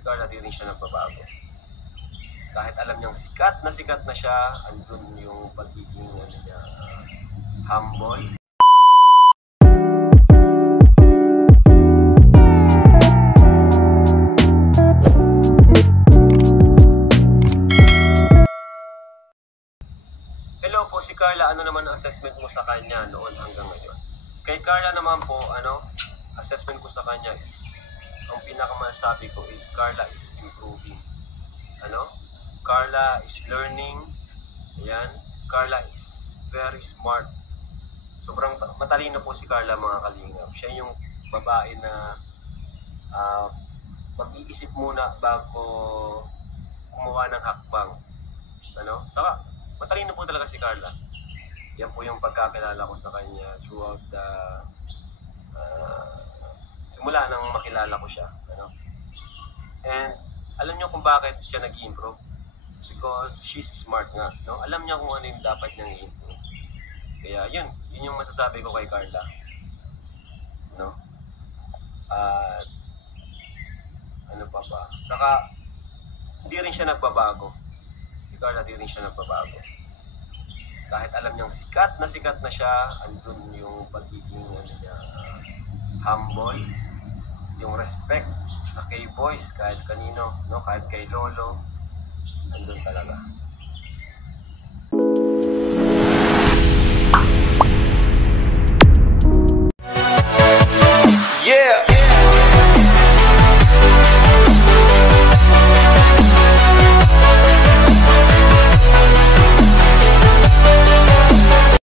si Carla di rin siya nagbabago. Kahit alam niyang sikat na siya, andun yung pagiging niya, humble. Hello po si Carla, ano naman ang assessment mo sa kanya noon hanggang ngayon? Kay Carla naman po, assessment ko sa kanya is, ang pinakamasabi ko is Carla is improving. Carla is learning. Ayan, Carla is very smart. Sobrang matalino po si Carla, mga kalingap. Siya yung babae na mag-iisip muna bago gumawa ng hakbang. Saka matalino po talaga si Carla. Yan po yung pagkakilala ko sa kanya throughout the simula nang makilala ko siya. And alam niyo kung bakit siya nag-improve? Because she's smart nga. Alam niya kung ano yung dapat niyang i-improve. Kaya yun yung masasabi ko kay Carla. At ano pa ba? Saka hindi rin siya nagbabago. Si Carla di rin siya nagbabago. Kahit alam niyang sikat na siya, andun yung pagiging niya, humble, yung respect sa kay boys, kahit kanino, kahit kay lolo, andun talaga.